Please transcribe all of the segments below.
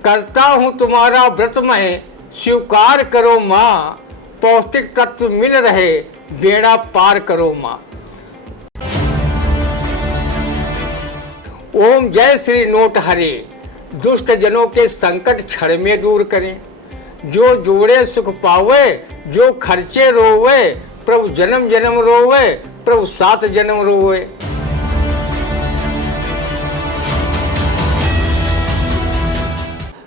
करता हूँ तुम्हारा व्रत मैं, स्वीकार करो माँ, पौष्टिक तत्व मिल रहे, बेड़ा पार करो माँ। ओम जय श्री नोट हरे, दुष्ट जनों के संकट क्षण में दूर करें। जो जोड़े सुख पावे, जो खर्चे रोवे, प्रभु जन्म जन्म रोवे, प्रभु 7 जन्म रोवे।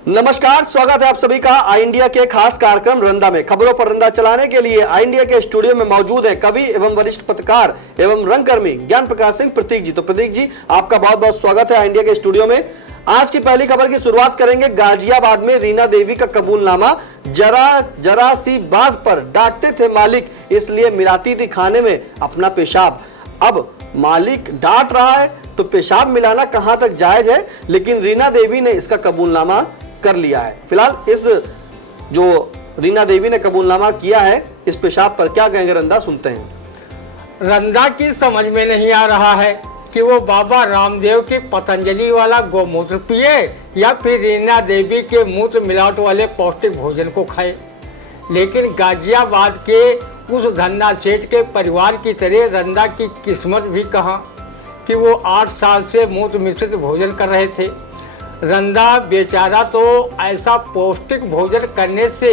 नमस्कार, स्वागत है आप सभी का आई इंडिया के खास कार्यक्रम रंदा में। खबरों पर रंदा चलाने के लिए आई इंडिया के स्टूडियो में मौजूद है कवि एवं वरिष्ठ पत्रकार एवं रंगकर्मी ज्ञान प्रकाश सिंह प्रतीक जी। तो प्रतीक जी, आपका बहुत बहुत स्वागत है आई इंडिया के स्टूडियो में। आज की पहली खबर की शुरुआत करेंगे। गाजियाबाद में रीना देवी का कबूलनामा, जरा सी बात पर डांटते थे मालिक, इसलिए मिलाती थी खाने में अपना पेशाब। अब मालिक डांट रहा है तो पेशाब मिलाना कहां तक जायज है, लेकिन रीना देवी ने इसका कबूलनामा कर लिया है। फिलहाल इस जो रीना देवी ने कबूलनामा किया है, इस पेशाब पर क्या कहेंगे रंदा, सुनते हैं। रंदा की समझ में नहीं आ रहा है कि वो बाबा रामदेव की पतंजलि वाला गोमूत्र पिए या फिर रीना देवी के मूत्र मिलावट वाले पौष्टिक भोजन को खाए। लेकिन गाजियाबाद के उस धन्ना सेठ के परिवार की तरह रंदा की किस्मत भी कहाँ कि वो 8 साल से मूत्र मिश्रित भोजन कर रहे थे। रंदा बेचारा तो ऐसा पौष्टिक भोजन करने से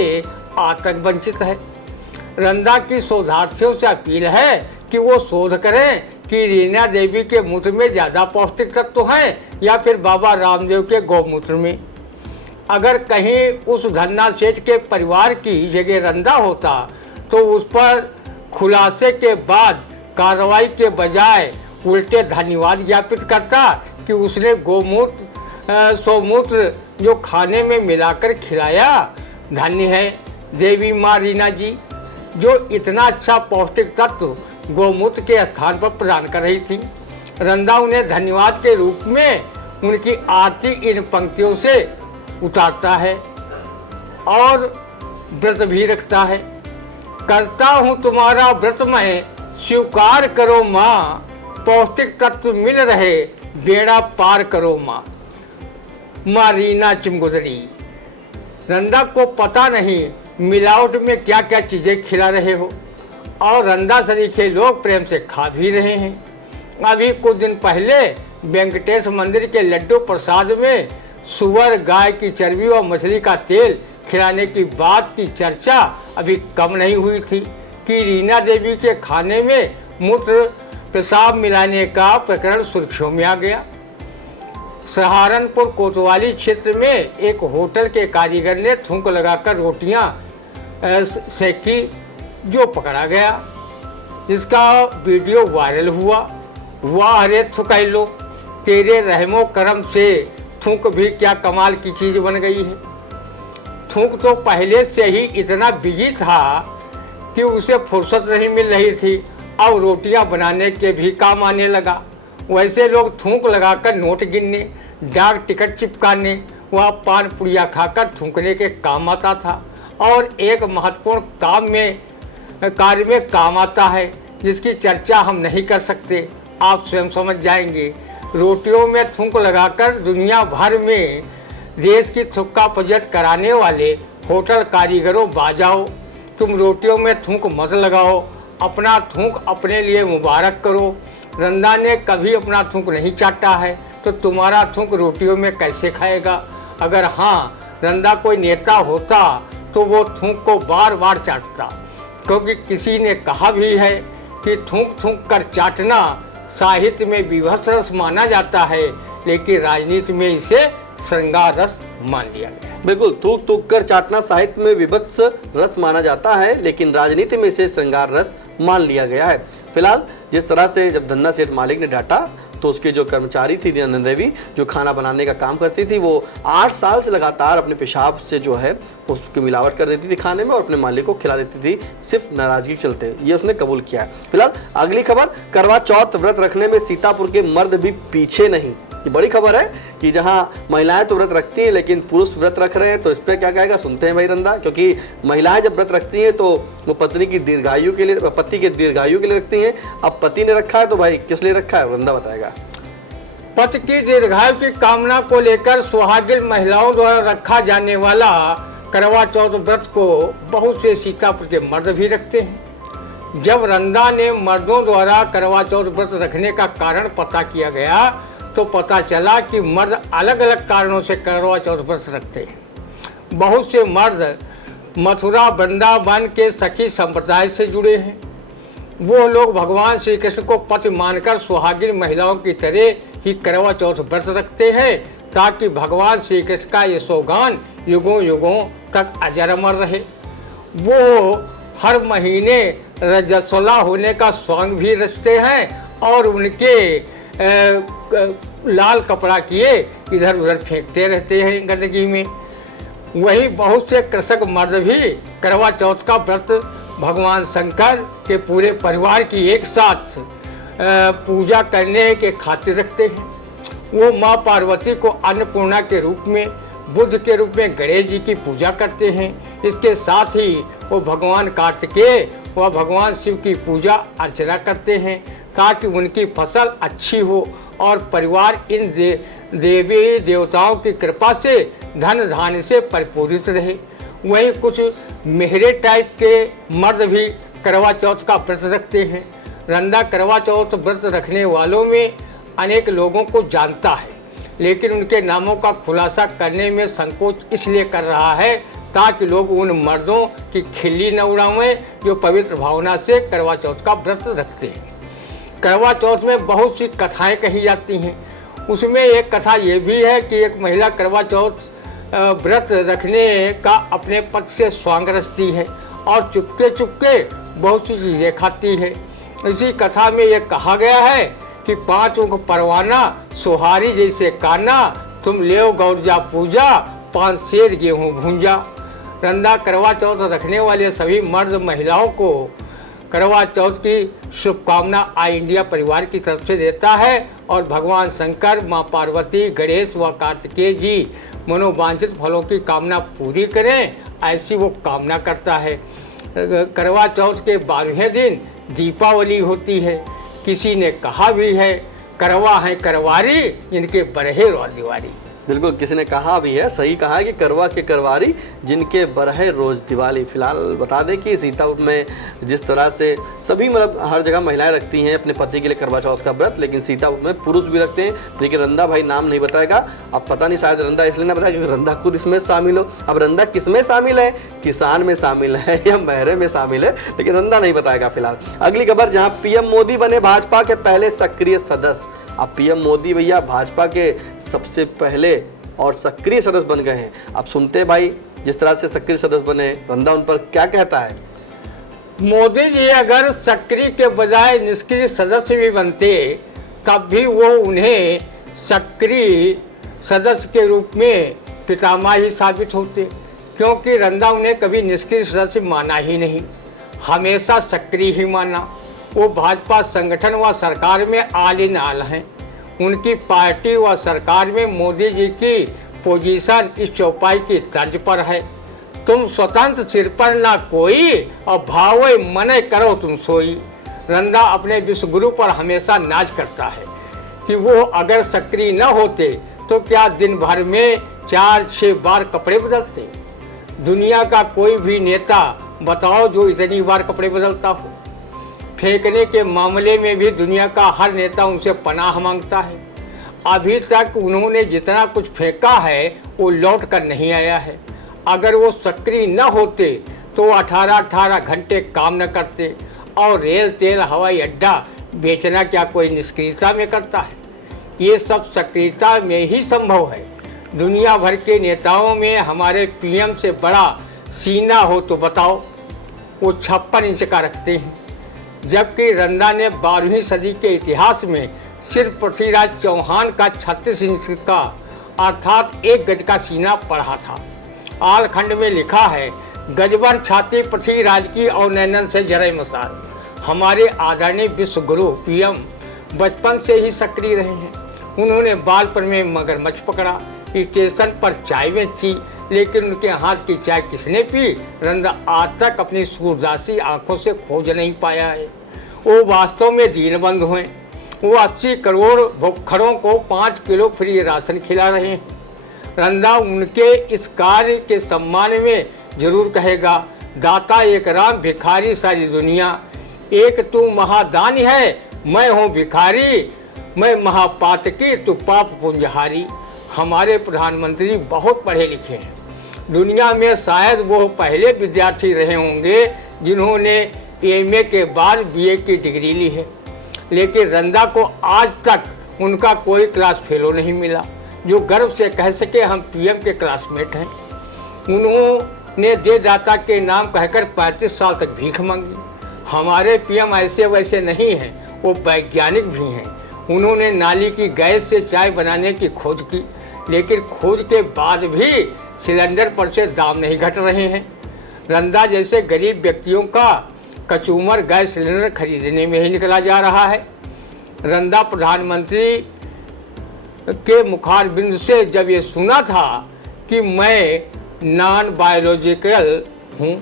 आज तक वंचित है। रंदा की शोधार्थियों से अपील है कि वो शोध करें कि रीना देवी के मूत्र में ज़्यादा पौष्टिक तत्व हैं या फिर बाबा रामदेव के गौमूत्र में। अगर कहीं उस धन्ना सेठ के परिवार की जगह रंदा होता तो उस पर खुलासे के बाद कार्रवाई के बजाय उल्टे धन्यवाद ज्ञापित करता कि उसने सोमूत्र जो खाने में मिलाकर खिलाया। धन्य है देवी माँ रीना जी, जो इतना अच्छा पौष्टिक तत्व गौमूत्र के स्थान पर प्रदान कर रही थी। रंदा उन्हें धन्यवाद के रूप में उनकी आरती इन पंक्तियों से उतारता है और व्रत भी रखता है। करता हूँ तुम्हारा व्रत मैं, स्वीकार करो माँ, पौष्टिक तत्व मिल रहे, बेड़ा पार करो माँ। माँ रीना चिमगुदड़ी, रंदा को पता नहीं मिलावट में क्या क्या चीज़ें खिला रहे हो और रंदा सरीखे लोग प्रेम से खा भी रहे हैं। अभी कुछ दिन पहले वेंकटेश मंदिर के लड्डू प्रसाद में सुअर, गाय की चर्बी और मछली का तेल खिलाने की बात की चर्चा अभी कम नहीं हुई थी कि रीना देवी के खाने में मूत्र पेशाब मिलाने का प्रकरण सुर्खियों में आ गया। सहारनपुर कोतवाली क्षेत्र में एक होटल के कारीगर ने थूक लगाकर रोटियां सेकी, जो पकड़ा गया। इसका वीडियो वायरल हुआ। वाह रे थुकैलो, तेरे रहमो करम से थूक भी क्या कमाल की चीज़ बन गई है। थूक तो पहले से ही इतना बिजी था कि उसे फुर्सत नहीं मिल रही थी, अब रोटियां बनाने के भी काम आने लगा। वैसे लोग थूक लगाकर नोट गिनने, डाक टिकट चिपकाने व पान पुड़िया खाकर थूकने के काम आता था और एक महत्वपूर्ण कार्य में काम आता है जिसकी चर्चा हम नहीं कर सकते, आप स्वयं समझ जाएंगे। रोटियों में थूक लगाकर दुनिया भर में देश की थुक्का पजट कराने वाले होटल कारीगरों, बाजाओ, तुम रोटियों में थूक मत लगाओ, अपना थूक अपने लिए मुबारक करो। रंदा ने कभी अपना थूक नहीं चाटा है तो तुम्हारा थूक रोटियों में कैसे खाएगा। अगर हाँ रंदा कोई नेता होता तो वो थूक को बार बार चाटता, क्योंकि किसी ने कहा भी है कि थूक थूक कर चाटना साहित्य में विभत्स रस माना जाता है, लेकिन राजनीति में इसे श्रृंगार रस मान लिया गया। बिल्कुल, थूक थूक कर चाटना साहित्य में विभत्स रस माना जाता है, लेकिन राजनीति में इसे श्रृंगार रस मान लिया गया है। फिलहाल जिस तरह से जब धन्ना सेठ मालिक ने डांटा तो उसके जो कर्मचारी थी रीना देवी, जो खाना बनाने का काम करती थी, वो 8 साल से लगातार अपने पेशाब से जो है उसकी मिलावट कर देती थी खाने में और अपने मालिक को खिला देती थी, सिर्फ नाराजगी के चलते। ये उसने कबूल किया है। फिलहाल अगली खबर, करवा चौथ व्रत रखने में सीतापुर के मर्द भी पीछे नहीं। ये बड़ी खबर है कि जहां महिलाएं तो व्रत रखती हैं लेकिन पुरुष व्रत रख रहे हैं, तो इस पर क्या कहेगा, सुनते हैं भाई रंदा। क्योंकि महिलाएं जब व्रत रखती हैं तो वो पत्नी की दीर्घायु के लिए, पति के दीर्घायु के लिए रखती हैं। अब पति ने रखा है तो भाई किस लिए रखा है, रंदा बताएगा। पति की दीर्घायु की कामना को लेकर सुहागिन महिलाओं द्वारा रखा जाने वाला करवा चौथ व्रत को बहुत से सीतापुर के मर्द भी रखते हैं। जब रंदा ने मर्दों द्वारा करवा चौथ व्रत रखने का कारण पता किया गया तो पता चला कि मर्द अलग अलग कारणों से करवा चौथ व्रत रखते हैं। बहुत से मर्द मथुरा वृंदावन के सखी संप्रदाय से जुड़े हैं। वो लोग भगवान श्री कृष्ण को पति मानकर सुहागिन महिलाओं की तरह ही करवा चौथ व्रत रखते हैं ताकि भगवान श्री कृष्ण का ये सौगान युगों युगों तक अजर अमर रहे। वो हर महीने रजस्वला होने का सॉन्ग भी रचते हैं और उनके लाल कपड़ा किए इधर उधर फेंकते रहते हैं गंदगी में। वही बहुत से कृषक मर्द भी करवा चौथ का व्रत भगवान शंकर के पूरे परिवार की एक साथ पूजा करने के खातिर रखते हैं। वो माँ पार्वती को अन्नपूर्णा के रूप में, बुद्ध के रूप में गणेश जी की पूजा करते हैं। इसके साथ ही वो भगवान कार्तिकेय व भगवान शिव की पूजा अर्चना करते हैं ताकि उनकी फसल अच्छी हो और परिवार इन देवी देवताओं की कृपा से धन धान्य से परिपूरित रहे। वहीं कुछ मेहरे टाइप के मर्द भी करवा चौथ का व्रत रखते हैं। रंदा करवा चौथ व्रत रखने वालों में अनेक लोगों को जानता है, लेकिन उनके नामों का खुलासा करने में संकोच इसलिए कर रहा है ताकि लोग उन मर्दों की खिल्ली न उड़ावें जो पवित्र भावना से करवा चौथ का व्रत रखते हैं। करवा चौथ में बहुत सी कथाएं कही जाती हैं। उसमें एक कथा ये भी है कि एक महिला करवा चौथ व्रत रखने का अपने पति से स्वांग रचती है और चुपके चुपके बहुत सी चीज़ें खाती है। इसी कथा में ये कहा गया है कि 5 को परवाना सुहारी जैसे काना, तुम लेओ गौरजा पूजा 5 सेर गेहूँ भूंजा। रंदा करवा चौथ रखने वाले सभी मर्द महिलाओं को करवा चौथ की शुभकामना आई इंडिया परिवार की तरफ से देता है और भगवान शंकर, माँ पार्वती, गणेश व कार्तिकेय जी मनोवांछित फलों की कामना पूरी करें, ऐसी वो कामना करता है। करवा चौथ के 12वें दिन दीपावली होती है। किसी ने कहा भी है करवा है करवारी जिनके बरहे रोज दिवाली। बिल्कुल, किसी ने कहा भी है, सही कहा है कि करवा के करवारी जिनके बरहे रोज दिवाली। फिलहाल बता दें कि सीतापुर में जिस तरह से सभी मतलब हर जगह महिलाएं रखती हैं अपने पति के लिए करवा चौथ का व्रत, लेकिन सीतापुर में पुरुष भी रखते हैं। लेकिन रंदा भाई नाम नहीं बताएगा। अब पता नहीं, शायद रंदा इसलिए ना बताया क्योंकि रंदा खुद इसमें शामिल हो। अब रंदा किस में शामिल है, किसान में शामिल है या महरे में शामिल है, लेकिन रंदा नहीं बताएगा। फिलहाल अगली खबर, जहाँ पीएम मोदी बने भाजपा के पहले सक्रिय सदस्य। अब पीएम मोदी भैया भाजपा के सबसे पहले और सक्रिय सदस्य बन गए हैं। अब सुनते भाई जिस तरह से सक्रिय सदस्य बने, रंदा उन पर क्या कहता है। मोदी जी अगर सक्रिय के बजाय निष्क्रिय सदस्य भी बनते तब भी वो उन्हें सक्रिय सदस्य के रूप में पितामह ही साबित होते, क्योंकि रंदा उन्हें कभी निष्क्रिय सदस्य माना ही नहीं, हमेशा सक्रिय ही माना। वो भाजपा संगठन व सरकार में आल इन आल हैं। उनकी पार्टी व सरकार में मोदी जी की पोजीशन इस चौपाई की तर्ज पर है, तुम स्वतंत्र सिर पर ना कोई और भावे मने करो तुम सोई। रंदा अपने विश्वगुरु पर हमेशा नाज करता है कि वो अगर सक्रिय न होते तो क्या दिन भर में 4-6 बार कपड़े बदलते। दुनिया का कोई भी नेता बताओ जो इतनी बार कपड़े बदलता हो। फेंकने के मामले में भी दुनिया का हर नेता उनसे पनाह मांगता है। अभी तक उन्होंने जितना कुछ फेंका है वो लौट कर नहीं आया है। अगर वो सक्रिय न होते तो 18-18 घंटे काम न करते और रेल तेल हवाई अड्डा बेचना क्या कोई निष्क्रियता में करता है। ये सब सक्रियता में ही संभव है। दुनिया भर के नेताओं में हमारे पीएम से बड़ा सीना हो तो बताओ, वो 56 इंच का रखते हैं, जबकि रंदा ने 12वीं सदी के इतिहास में सिर्फ पृथ्वीराज चौहान का 36 इंच का अर्थात 1 गज का सीना पढ़ा था। आलखंड में लिखा है, गजबर छाती पृथ्वीराज की और नैनन से जरे मसाल। हमारे आदरणीय विश्व गुरु पीएम बचपन से ही सक्रिय रहे हैं। उन्होंने बालपन में मगरमच्छ पकड़ा, स्टेशन पर चाय बेची, लेकिन उनके हाथ की चाय किसने पी, रंदा आज तक अपनी सूरदासी आंखों से खोज नहीं पाया है। वो वास्तव में दीनबंधु हैं। वो 80 करोड़ भूखड़ों को 5 किलो फ्री राशन खिला रहे हैं। रंधा उनके इस कार्य के सम्मान में जरूर कहेगा, दाता एक राम भिखारी सारी दुनिया, एक तू महादानी है मैं हूँ भिखारी, मैं महापातकी तू पाप पुंजहारी। हमारे प्रधानमंत्री बहुत पढ़े लिखे हैं। दुनिया में शायद वो पहले विद्यार्थी रहे होंगे जिन्होंने एमए के बाद बीए की डिग्री ली है, लेकिन रंधा को आज तक उनका कोई क्लास फेलो नहीं मिला जो गर्व से कह सके हम पीएम के क्लासमेट हैं। उन्होंने दे दाता के नाम कहकर 35 साल तक भीख मांगी। हमारे पीएम ऐसे वैसे नहीं हैं, वो वैज्ञानिक भी हैं। उन्होंने नाली की गैस से चाय बनाने की खोज की, लेकिन खोज के बाद भी सिलेंडर पर से दाम नहीं घट रहे हैं। रंधा जैसे गरीब व्यक्तियों का कचूमर गैस सिलेंडर खरीदने में ही निकला जा रहा है। रंधा प्रधानमंत्री के मुखारबिंद से जब ये सुना था कि मैं नॉन बायोलॉजिकल हूँ,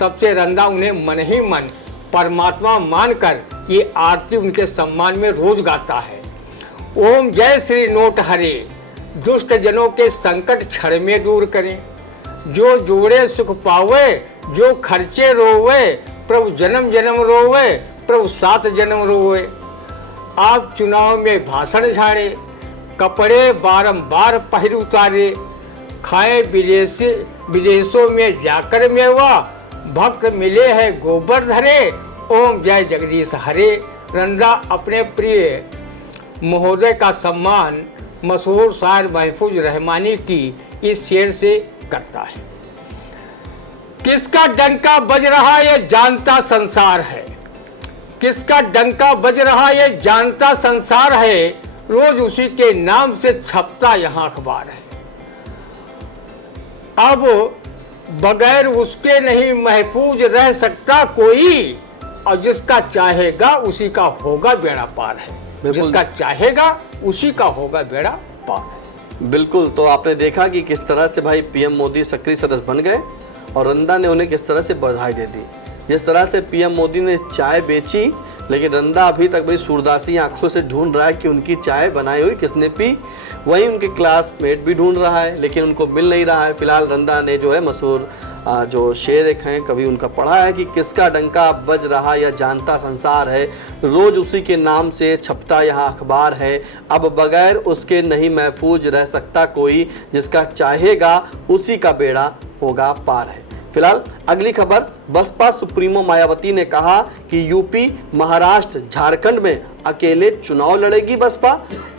तब से रंधा उन्हें मन ही मन परमात्मा मानकर ये आरती उनके सम्मान में रोज गाता है। ओम जय श्री नोट हरे, दुष्ट जनों के संकट क्षण में दूर करें, जो जोड़े सुख पावे, जो खर्चे रोवे, प्रभु जन्म जन्म रोवे, प्रभु 7 जन्म रोवे। आप चुनाव में भाषण झाड़े, कपड़े बारंबार पहर उतारे, खाए विदेशों में जाकर मेवा, भक्त मिले हैं गोबर धरे, ओम जय जगदीश हरे। रंधा अपने प्रिय महोदय का सम्मान मशहूर शायर महफूज रहमानी की इस शेर से करता है। किसका डंका बज रहा ये जानता संसार है, किसका डंका बज रहा ये जानता संसार है, रोज उसी के नाम से छपता यहाँ अखबार है। अब बगैर उसके नहीं महफूज रह सकता कोई, और जिसका चाहेगा उसी का होगा बेड़ा पार है। जिसका चाहेगा उसी का होगा बेड़ा पार। बिल्कुल। तो आपने देखा कि किस तरह से भाई पीएम मोदी सक्रिय सदस्य बन गए और रंधा ने उन्हें किस तरह से बधाई दे दी। जिस तरह से पीएम मोदी ने चाय बेची, लेकिन रंधा अभी तक बड़ी सूरदासी आंखों से ढूंढ रहा है कि उनकी चाय बनाई हुई किसने पी। वहीं उनके क्लासमेट भी ढूंढ रहा है, लेकिन उनको मिल नहीं रहा है। फिलहाल रंधा ने जो है मशहूर जो शेर एक हैं कभी उनका पढ़ा है कि किसका डंका बज रहा या जानता संसार है, रोज उसी के नाम से छपता यहाँ अखबार है, अब बगैर उसके नहीं महफूज रह सकता कोई, जिसका चाहेगा उसी का बेड़ा होगा पार है। फिलहाल अगली खबर, बसपा सुप्रीमो मायावती ने कहा कि यूपी, महाराष्ट्र, झारखंड में अकेले चुनाव लड़ेगी बसपा।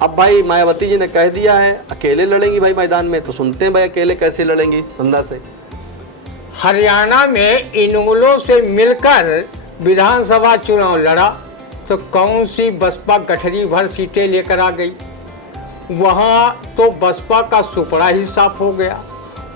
अब भाई मायावती जी ने कह दिया है अकेले लड़ेंगी भाई मैदान में, तो सुनते हैं भाई अकेले कैसे लड़ेंगी रंधा से। हरियाणा में इनेलो से मिलकर विधानसभा चुनाव लड़ा तो कौन सी बसपा गठरी भर सीटें लेकर आ गई। वहां तो बसपा का सुपड़ा ही साफ हो गया।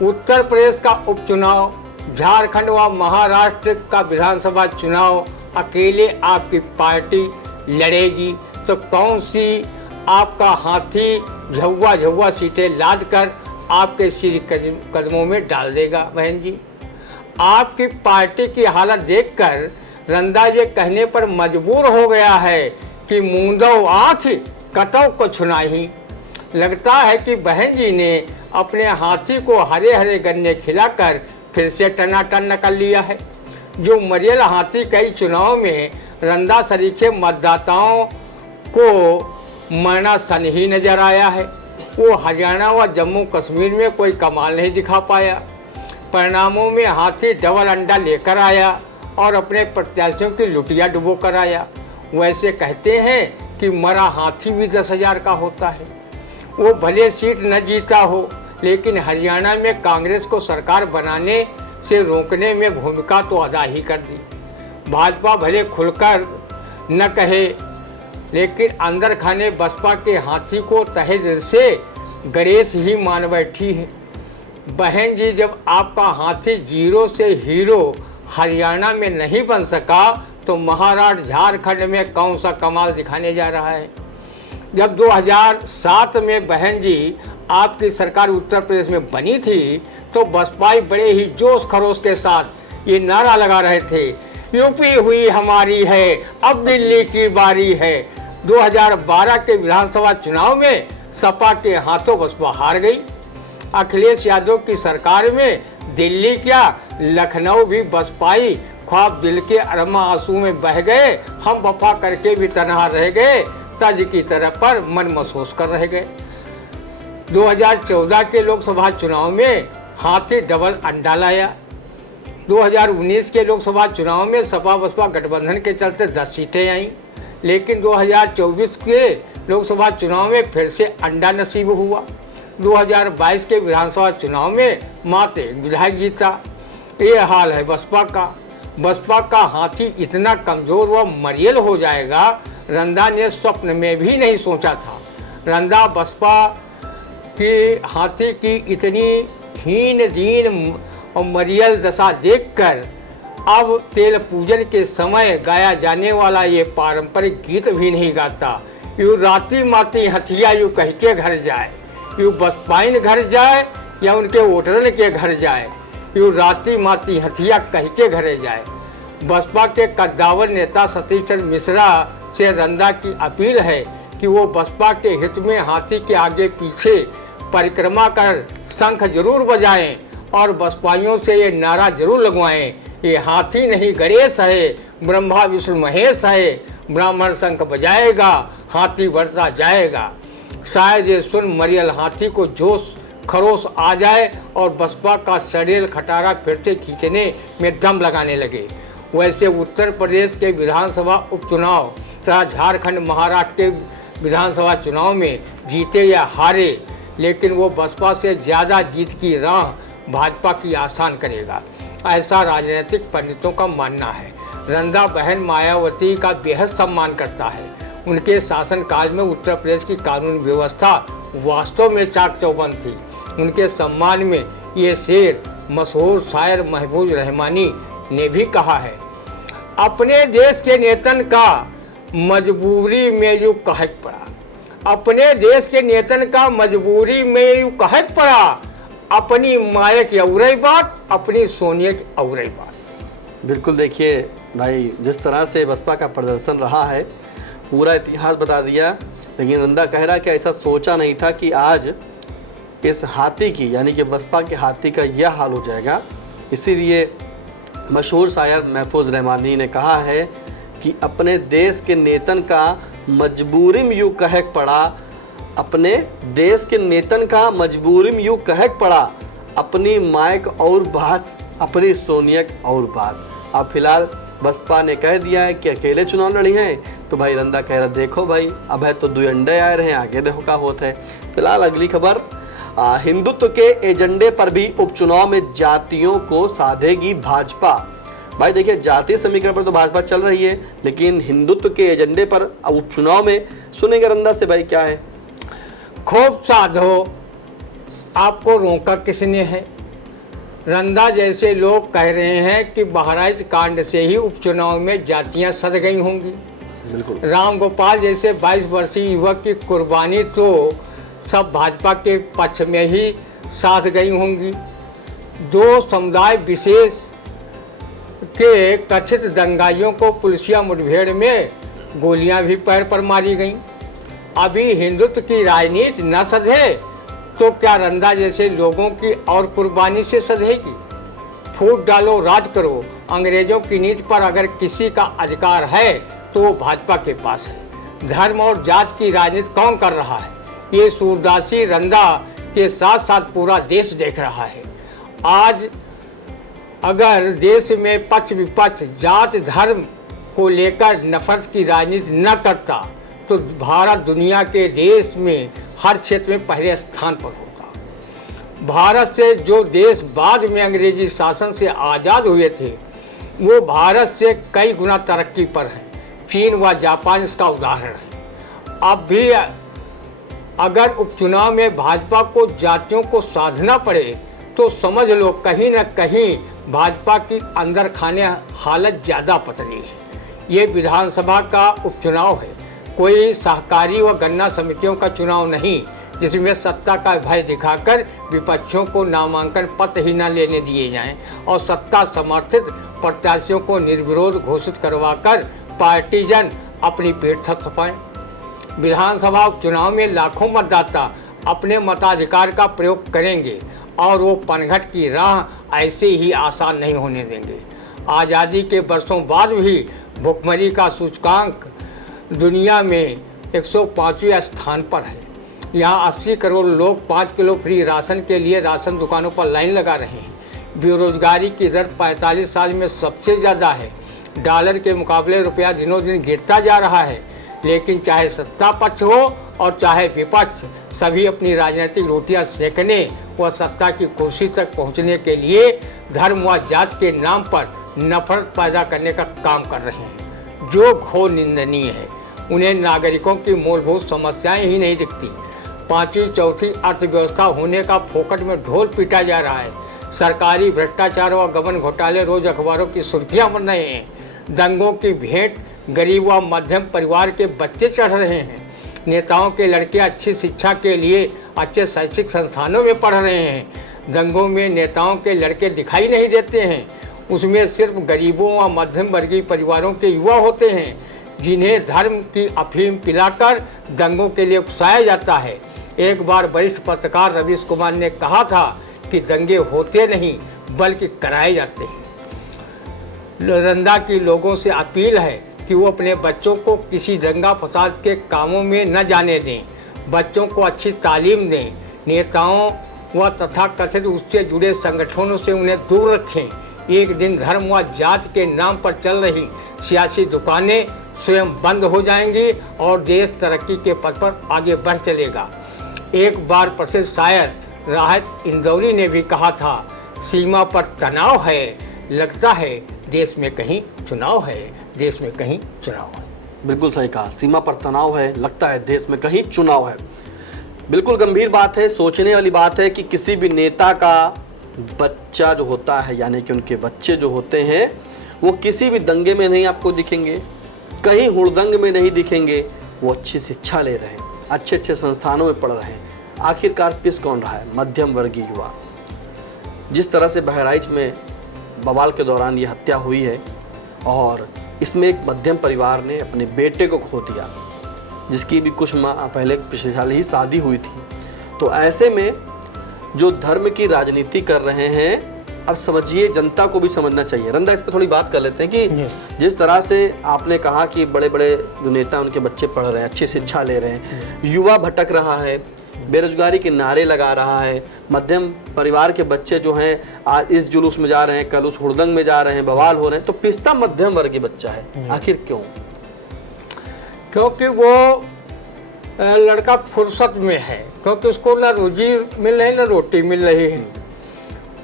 उत्तर प्रदेश का उपचुनाव, झारखंड व महाराष्ट्र का विधानसभा चुनाव अकेले आपकी पार्टी लड़ेगी तो कौन सी आपका हाथी झुआ सीटें लाद कर आपके सिर कदमों में डाल देगा। बहन जी, आपकी पार्टी की हालत देखकर रंधा ये कहने पर मजबूर हो गया है कि मूंदो आँख कतौ को छुनाही। लगता है कि बहन जी ने अपने हाथी को हरे हरे गन्ने खिलाकर फिर से टनाटन कर लिया है। जो मरियल हाथी कई चुनाव में रंधा सरीखे मतदाताओं को मरना सन ही नजर आया है, वो हरियाणा व जम्मू कश्मीर में कोई कमाल नहीं दिखा पाया। परिणामों में हाथी डबल अंडा लेकर आया और अपने प्रत्याशियों की लुटिया डुबो कर आया। वैसे कहते हैं कि मरा हाथी भी 10,000 का होता है। वो भले सीट न जीता हो, लेकिन हरियाणा में कांग्रेस को सरकार बनाने से रोकने में भूमिका तो अदा ही कर दी। भाजपा भले खुलकर न कहे, लेकिन अंदर खाने बसपा के हाथी को तहे दिल से गणेश ही मान बैठी है। बहन जी, जब आपका हाथी जीरो से हीरो हरियाणा में नहीं बन सका तो महाराष्ट्र, झारखंड में कौन सा कमाल दिखाने जा रहा है। जब 2007 में बहन जी आपकी सरकार उत्तर प्रदेश में बनी थी तो बसपाई बड़े ही जोश खरोश के साथ ये नारा लगा रहे थे, यूपी हुई हमारी है, अब दिल्ली की बारी है। 2012 के विधानसभा चुनाव में सपा के हाथों बसपा हार गई। अखिलेश यादव की सरकार में दिल्ली क्या लखनऊ भी बसपाई ख्वाब दिल के अरमा आंसू में बह गए। हम वफा करके भी तनहा रह गए, तज की तरह पर मन महसूस कर रह गए। 2014 के लोकसभा चुनाव में हाथी डबल अंडा लाया। 2019 के लोकसभा चुनाव में सपा बसपा गठबंधन के चलते 10 सीटें आईं, लेकिन 2024 के लोकसभा चुनाव में फिर से अंडा नसीब हुआ। 2022 के विधानसभा चुनाव में मात्र एक विधायक जीता। ये हाल है बसपा का। बसपा का हाथी इतना कमजोर व मरियल हो जाएगा, रंदा ने स्वप्न में भी नहीं सोचा था। रंदा बसपा के हाथी की इतनी हीन दीन और मरियल दशा देखकर अब तेल पूजन के समय गाया जाने वाला ये पारंपरिक गीत भी नहीं गाता। यूँ राती माती हथिया यूँ कह के घर जाए, यूँ बसपाइन घर जाए या उनके वोटरन के घर जाए, यूँ राती माती हथिया कह के घर जाए। बसपा के कद्दावर नेता सतीश चंद्र मिश्रा से रंदा की अपील है कि वो बसपा के हित में हाथी के आगे पीछे परिक्रमा कर शंख जरूर बजाएं और बसपाइयों से ये नारा जरूर लगवाएं, ये हाथी नहीं गणेश है, ब्रह्मा विष्णु महेश है, ब्राह्मण शंख बजाएगा, हाथी बढ़ता जाएगा। शायद ये सुन मरियल हाथी को जोश खरोश आ जाए और बसपा का सड़ेल खटारा फिर से खींचने में दम लगाने लगे। वैसे उत्तर प्रदेश के विधानसभा उपचुनाव तथा झारखंड महाराष्ट्र के विधानसभा चुनाव में जीते या हारे, लेकिन वो बसपा से ज़्यादा जीत की राह भाजपा की आसान करेगा, ऐसा राजनीतिक पंडितों का मानना है। रंदा बहन मायावती का बेहद सम्मान करता है। उनके शासनकाल में उत्तर प्रदेश की कानून व्यवस्था वास्तव में चाक चौबंद थी। उनके सम्मान में ये शेर मशहूर शायर महफूज रहमानी ने भी कहा है, अपने देश के नेतन का मजबूरी में यूँ कहक पड़ा, अपने देश के नेतन का मजबूरी में यूँ कहक पड़ा, अपनी माया की औरई बात, अपनी सोनिया की औरई बात। बिल्कुल, देखिए भाई, जिस तरह से बसपा का प्रदर्शन रहा है पूरा इतिहास बता दिया। लेकिन रंदा कह रहा कि ऐसा सोचा नहीं था कि आज इस हाथी की यानी कि बसपा के हाथी का यह हाल हो जाएगा। इसीलिए मशहूर शायर महफूज रहमानी ने कहा है कि अपने देश के नेतन का मजबूरी में यूँ कहक पड़ा, अपने देश के नेतन का मजबूरी में यूँ कहक पड़ा, अपनी माइक और बात, अपनी सोनियक और बात। अब फिलहाल बसपा ने कह दिया है कि अकेले चुनाव लड़ी हैं, तो भाई रंदा कह रहा देखो भाई अब है तो 2 अंडे आए रहे, आगे देखो क्या होता है। फिलहाल अगली खबर, हिंदुत्व के एजेंडे पर भी उपचुनाव में जातियों को साधेगी भाजपा। भाई देखिए, जातीय समीकरण पर तो भाजपा चल रही है, लेकिन हिंदुत्व के एजेंडे पर उपचुनाव में सुनेंगे रंदा से भाई क्या है। खूब साधो, आपको रोका किसने है। रंदा जैसे लोग कह रहे हैं कि बहराइच कांड से ही उपचुनाव में जातियां सध गई होंगी। बिल्कुल, राम गोपाल जैसे 22 वर्षीय युवक की कुर्बानी तो सब भाजपा के पक्ष में ही साथ गई होंगी। 2 समुदाय विशेष के कथित दंगाइयों को पुलिसिया मुठभेड़ में गोलियां भी पैर पर मारी गईं। अभी हिंदुत्व की राजनीति न सधे तो क्या रंदा जैसे लोगों की और कुर्बानी से सधेगी। फूट डालो, राज करो, अंग्रेजों की नीति पर अगर किसी का अधिकार है तो वो भाजपा के पास है। धर्म और जात की राजनीति कौन कर रहा है, ये सूरदासी रंदा के साथ साथ पूरा देश देख रहा है। आज अगर देश में पक्ष विपक्ष जात धर्म को लेकर नफरत की राजनीति न करता तो भारत दुनिया के देश में हर क्षेत्र में पहले स्थान पर होगा। भारत से जो देश बाद में अंग्रेजी शासन से आज़ाद हुए थे वो भारत से कई गुना तरक्की पर हैं। चीन व जापान इसका उदाहरण है। अब भी अगर उपचुनाव में भाजपा को जातियों को साधना पड़े तो समझ लो कहीं न कहीं भाजपा की अंदर खाने हालत ज़्यादा पतली है। ये विधानसभा का उपचुनाव है, कोई सहकारी व गन्ना समितियों का चुनाव नहीं जिसमें सत्ता का भय दिखाकर विपक्षियों को नामांकन पत्र ही न लेने दिए जाएं और सत्ता समर्थित प्रत्याशियों को निर्विरोध घोषित करवाकर पार्टीजन अपनी पेट थपथपाएं। विधानसभा चुनाव में लाखों मतदाता अपने मताधिकार का प्रयोग करेंगे और वो पनघट की राह ऐसे ही आसान नहीं होने देंगे। आज़ादी के वर्षों बाद भी भुखमरी का सूचकांक दुनिया में 105वें स्थान पर है। यहाँ 80 करोड़ लोग 5 किलो फ्री राशन के लिए राशन दुकानों पर लाइन लगा रहे हैं। बेरोजगारी की दर 45 साल में सबसे ज़्यादा है। डॉलर के मुकाबले रुपया दिनों दिन गिरता जा रहा है। लेकिन चाहे सत्ता पक्ष हो और चाहे विपक्ष, सभी अपनी राजनीतिक रोटियां सेकने व सत्ता की कुर्सी तक पहुंचने के लिए धर्म व जात के नाम पर नफरत पैदा करने का काम कर रहे हैं, जो घोर निंदनीय है। उन्हें नागरिकों की मूलभूत समस्याएं ही नहीं दिखती। पांचवी चौथी अर्थव्यवस्था होने का फोकट में ढोल पीटा जा रहा है। सरकारी भ्रष्टाचार व गबन घोटाले रोज अखबारों की सुर्खियां बन रहे हैं। दंगों की भेंट गरीब व मध्यम परिवार के बच्चे चढ़ रहे हैं। नेताओं के लड़के अच्छी शिक्षा के लिए अच्छे शैक्षिक संस्थानों में पढ़ रहे हैं। दंगों में नेताओं के लड़के दिखाई नहीं देते हैं। उसमें सिर्फ गरीबों व मध्यम वर्गीय परिवारों के युवा होते हैं, जिन्हें धर्म की अफीम पिलाकर दंगों के लिए उकसाया जाता है। एक बार वरिष्ठ पत्रकार रवीश कुमार ने कहा था कि दंगे होते नहीं बल्कि कराए जाते हैं। रंदा की लोगों से अपील है कि वो अपने बच्चों को किसी दंगा फसाद के कामों में न जाने दें। बच्चों को अच्छी तालीम दें। नेताओं व तथाकथित उससे जुड़े संगठनों से उन्हें दूर रखें। एक दिन धर्म व जात के नाम पर चल रही सियासी दुकानें स्वयं बंद हो जाएंगी और देश तरक्की के पथ पर आगे बढ़ चलेगा। एक बार प्रसिद्ध शायर राहत इंदौरी ने भी कहा था, सीमा पर तनाव है, लगता है देश में कहीं चुनाव है, देश में कहीं चुनाव है। बिल्कुल सही कहा, सीमा पर तनाव है, लगता है देश में कहीं चुनाव है। बिल्कुल गंभीर बात है, सोचने वाली बात है कि किसी भी नेता का बच्चा जो होता है, यानी कि उनके बच्चे जो होते हैं, वो किसी भी दंगे में नहीं आपको दिखेंगे, कहीं हुड़दंग में नहीं दिखेंगे। वो अच्छी शिक्षा ले रहे हैं, अच्छे अच्छे संस्थानों में पढ़ रहे हैं। आखिरकार पिस कौन रहा है? मध्यम वर्गीय युवा। जिस तरह से बहराइच में बवाल के दौरान ये हत्या हुई है और इसमें एक मध्यम परिवार ने अपने बेटे को खो दिया, जिसकी भी कुछ माह पहले पिछले साल ही शादी हुई थी। तो ऐसे में जो धर्म की राजनीति कर रहे हैं, अब समझिए जनता को भी समझना चाहिए। रंदा, इस पर थोड़ी बात कर लेते हैं कि जिस तरह से आपने कहा कि बड़े बड़े जो नेता उनके बच्चे पढ़ रहे हैं, अच्छी शिक्षा ले रहे हैं, युवा भटक रहा है, बेरोजगारी के नारे लगा रहा है, मध्यम परिवार के बच्चे जो हैं आज इस जुलूस में जा रहे हैं, कल उस हुड़दंग में जा रहे हैं, बवाल हो रहे हैं, तो पिस्ता मध्यम वर्ग के बच्चा है। आखिर क्यों? क्योंकि वो लड़का फुर्सत में है, क्योंकि उसको ना रोजी मिल रही ना रोटी मिल रही है।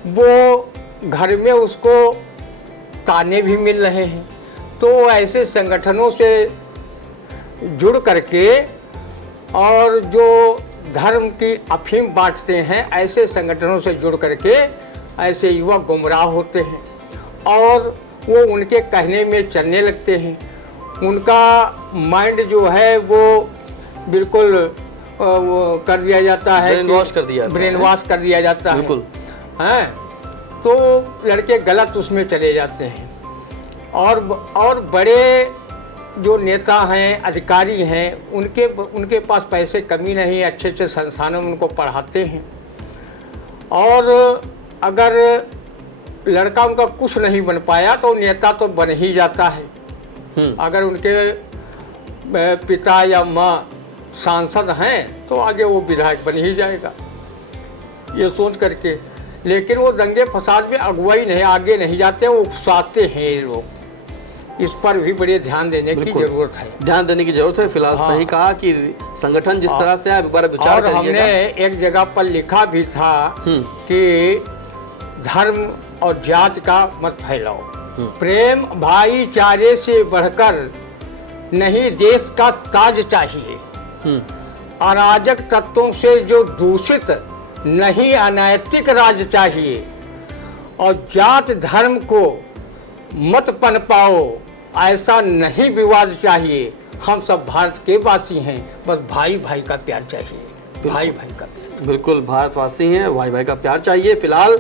वो घर में उसको ताने भी मिल रहे हैं। तो ऐसे संगठनों से जुड़ करके और जो धर्म की अफीम बांटते हैं, ऐसे संगठनों से जुड़ करके ऐसे युवा गुमराह होते हैं और वो उनके कहने में चलने लगते हैं। उनका माइंड जो है वो बिल्कुल वो कर दिया जाता है, ब्रेन वॉश कर दिया जाता है। बिल्कुल हैं, तो लड़के गलत उसमें चले जाते हैं। और बड़े जो नेता हैं, अधिकारी हैं, उनके पास पैसे कमी नहीं, अच्छे अच्छे संस्थानों में उनको पढ़ाते हैं। और अगर लड़का उनका कुछ नहीं बन पाया तो नेता तो बन ही जाता है। अगर उनके पिता या माँ सांसद हैं तो आगे वो विधायक बन ही जाएगा, ये सोच करके। लेकिन वो दंगे फसाद में अगुवाई नहीं, आगे नहीं जाते, वो उकसाते हैं ये लोग। इस पर भी बड़े ध्यान देने की जरूरत है। ध्यान देने की जरूरत है। फिलहाल सही कहा कि संगठन जिस तरह से आप एक बार विचार करिएगा। और हमने एक जगह पर लिखा भी था कि धर्म और जात का मत फैलाओ, प्रेम भाईचारे से बढ़कर नहीं देश का ताज चाहिए। अराजक तत्वों से जो दूषित नहीं अनैतिक राज चाहिए। और जात धर्म को मत पनपाओ, ऐसा नहीं विवाद चाहिए। हम सब भारत के वासी हैं, बस भाई भाई का प्यार चाहिए, भाई भाई का प्यार। बिल्कुल भारतवासी हैं, भाई भाई का प्यार चाहिए। फिलहाल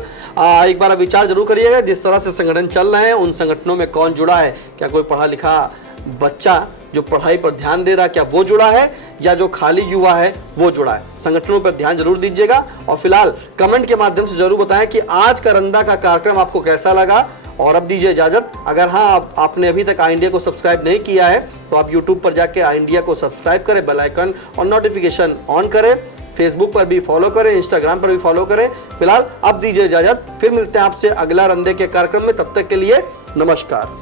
एक बार विचार जरूर करिएगा, जिस तरह से संगठन चल रहे हैं उन संगठनों में कौन जुड़ा है, क्या कोई पढ़ा लिखा बच्चा जो पढ़ाई पर ध्यान दे रहा है क्या वो जुड़ा है, या जो खाली युवा है वो जुड़ा है? संगठनों पर ध्यान जरूर दीजिएगा और फिलहाल कमेंट के माध्यम से जरूर बताएं कि आज का रंदा का कार्यक्रम आपको कैसा लगा। और अब दीजिए इजाजत। अगर हाँ आपने अभी तक आई इंडिया को सब्सक्राइब नहीं किया है तो आप यूट्यूब पर जाके आई इंडिया को सब्सक्राइब करें, बेल आइकन और नोटिफिकेशन ऑन करें, फेसबुक पर भी फॉलो करें, इंस्टाग्राम पर भी फॉलो करें। फिलहाल अब दीजिए इजाजत, फिर मिलते हैं आपसे अगला रंदे के कार्यक्रम में। तब तक के लिए नमस्कार।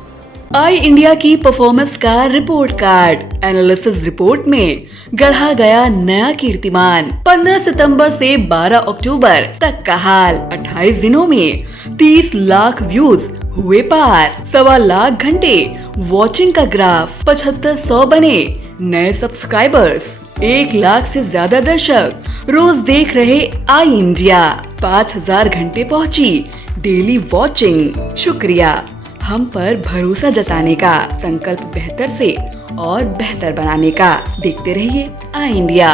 आई इंडिया की परफॉर्मेंस का रिपोर्ट कार्ड एनालिसिस रिपोर्ट में गढ़ा गया नया कीर्तिमान। 15 सितंबर से 12 अक्टूबर तक का हाल, 28 दिनों में 30 लाख व्यूज हुए पार, 1.25 लाख घंटे वॉचिंग का ग्राफ, 7500 बने नए सब्सक्राइबर्स, 1 लाख से ज्यादा दर्शक रोज देख रहे आई इंडिया, 5000 घंटे पहुंची डेली वॉचिंग। शुक्रिया हम पर भरोसा जताने का, संकल्प बेहतर से और बेहतर बनाने का। देखते रहिए आई इंडिया,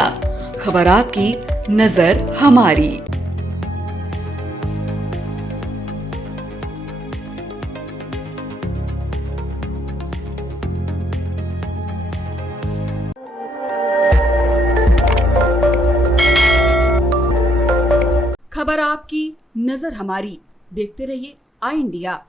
खबर आपकी, नजर हमारी। खबर आपकी, नजर हमारी। देखते रहिए आई इंडिया।